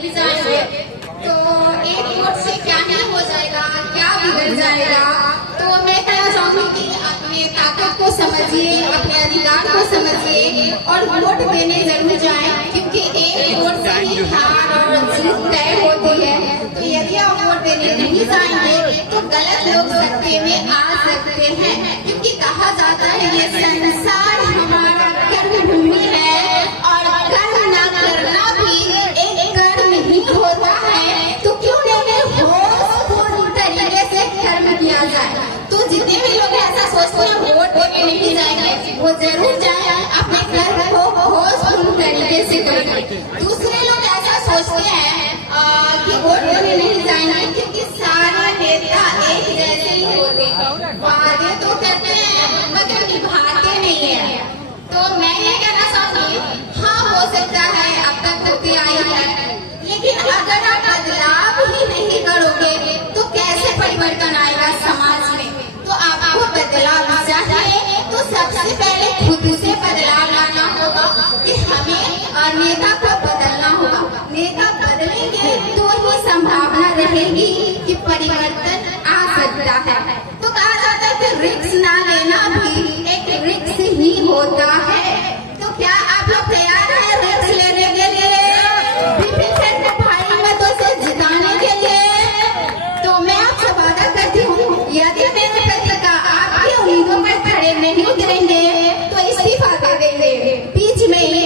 नहीं जाएंगे तो एक वोट से क्या नहीं हो जाएगा, क्या बिगड़ जाएगा। तो मैं कहना चाहूंगी कि अपने ताकत को समझिए, अपने अधिकार को समझिए और वोट देने जरूर जाएं, क्योंकि एक वोट से ही हार और जीत तय होती है। तो यदि आप वोट देने नहीं जाएंगे तो गलत लोग सत्ते में आ सकते हैं, क्योंकि कहा जाता है ये संसार हमारा कर्मभूमि है और कर्म न करना भी एक कर्म ही होता है। तो क्यों नहीं होशपूर्ण तरीके से कर्म किया जाए। तो जितने भी लोग ऐसा सोचते हैं वोट देने नहीं जाएंगे, वो जरूर जाए, अपने कर्म को होशपूर्ण तरीके से करें। दूसरे लोग ऐसा सोचते हैं कि वोट देने नहीं जाएंगे क्योंकि सारे नेता एक जैसे ही होते हैं, वादे तो करते हैं मगर निभाते नहीं है। तो मैं ये कहना चाहूंगी, हाँ हो सकता है अब तक होती आई है, लेकिन अगर आप बदलाव ही नहीं करोगे तो कैसे परिवर्तन आएगा समाज में। तो आपको बदलाव चाहिए तो सबसे पहले खुद से बदलाव लाना होगा कि हमें नेता को बदलना होगा। नेता बदलेंगे तो ही संभावना रहेगी कि परिवर्तन आ सकता है। तो कहा जाता है कि रिस्क ना लेना भी एक रिस्क ही होता है। तो क्या आप लोग तैयार हैं रिस्क लेने के लिए, विभिन्न भाई मतों से जिताने के लिए? तो मैं आपसे वादा करती हूँ, यदि मेरे पत्रिका आपकी उम्मीदों पर खड़े नहीं उतरेंगे तो इस्तीफा दे देंगे बीच में ही,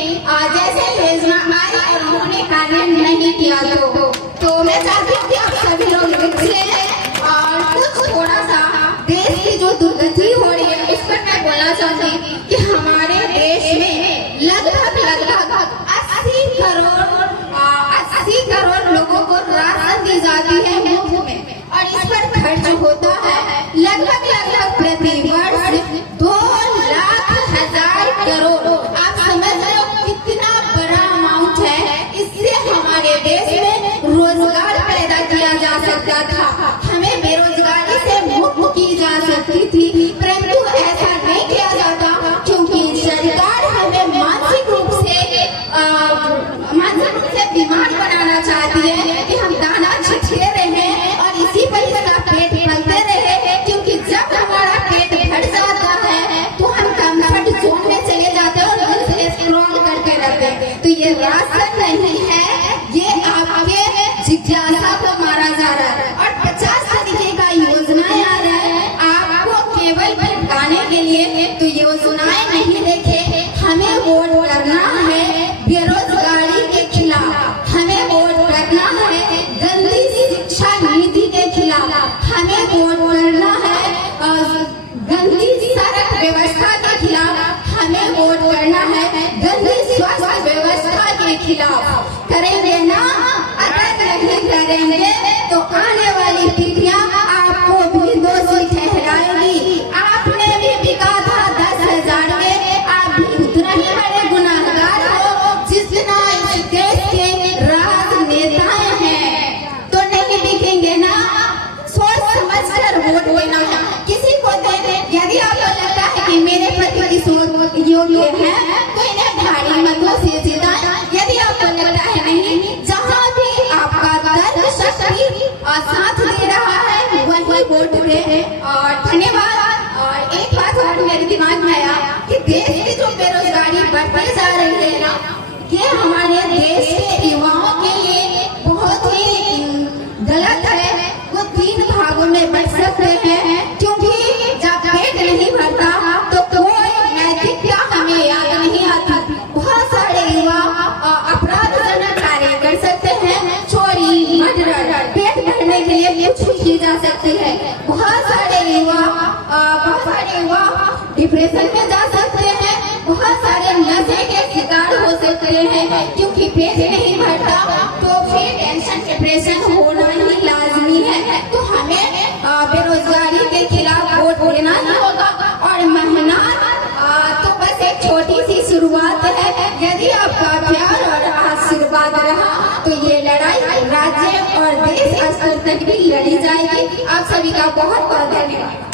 जैसे योजना आई और उन्होंने कार्य नहीं किया। तो मैं चाहती हूँ कि आप सभी लोग रिस्क लें और कुछ थोड़ा सा देश की जो दुर्गति हो रही है उस पर मैं बोलना चाहती कि हमारे देश में लगभग 80 करोड़ लोगों को राशन दी जाती है मुफ्त में, और इस पर खर्च होता है लगभग प्रति वर्ष 2,00,000 करोड़। आप समझ रहे हो कितना बड़ा अमाउंट है। इससे हमारे देश में रोजगार पैदा किया जा सकता था, हमें बेरोजगारी से मुक्त की जा सकती थी, परंतु ऐसा नहीं किया जाता क्योंकि सरकार हमें मानसिक रूप से बीमार बनाना चाहती है कि हम दाना छिटके रहे और इसी पर इसका पेट पलते रहे। क्योंकि जब हमारा पेट भर जाता है तो हम कंफर्ट जोन में चले जाते हैं और स्क्रॉल करते रहते हैं। तो ये राशन नहीं है, ये आपके जिज्ञासा को मारा जा रहा है और 50 तरीके का योजनाएं आ रहा है आपको केवल भटकाने के लिए। तो योजनाएं नहीं देखे, हमें वोट करना है बेरोजगारी के खिलाफ, हमें वोट करना है गंदी शिक्षा नीति के खिलाफ, हमें वोट करना है गंदी सड़क व्यवस्था के खिलाफ, हमें वोट करना है गंदी स्वास्थ्य व्यवस्था के खिलाफ। करेंगे ना? अगर नहीं करेंगे तो आने वाली पीढ़ियां आपको भी दोषी ठहराएगी। आपने भी बिका था 10,000 में, आप भी उतना ही बड़े गुनाहगार हो जितना इस देश के राजनेताएं हैं। तो नहीं बिकेंगे ना? सोच समझ कर वोट देना है, किसी को दे दे। यदि आपको लगता है कि मेरे पति की सोच योग्य है तो इन्हें भारी मतों से जिताएं। यदि आपको लगता है नहीं, जहाँ भी आपका दर्द शक्ति और साथ दे रहा है वही वोट दे। और धन्यवाद। और एक बात और मेरे दिमाग में आया कि देश की जो बेरोजगारी बढ़ती जा रही है ना, ये हमारे देश के युवाओं के लिए बहुत ही गलत है। वो 3 भागों में बढ़ सकते हैं, क्योंकि जब पेट नहीं भरता तो कोई नैतिकता हमें याद नहीं आती। बहुत सारे युवा अपराधजनक कार्य कर सकते हैं, चोरी मर्डर, पेट भरने के लिए कुछ की जा सकती है। बहुत सारे युवा डिप्रेशन में जा सकते हैं, बहुत सारे नशे के शिकार हो सकते हैं, क्योंकि पेट नहीं भरता तो फिर टेंशन डिप्रेशन होना ही लाजमी है। तो हमें बेरोजगारी के खिलाफ वोट देना ही होगा। और मेहनत तो बस एक छोटी सी शुरुआत है। यदि आपका प्यार और आशीर्वाद रहा तो ये लड़ाई राज्य और देश स्तर तक भी लड़ी जाएगी। आप सभी का बहुत बहुत धन्यवाद।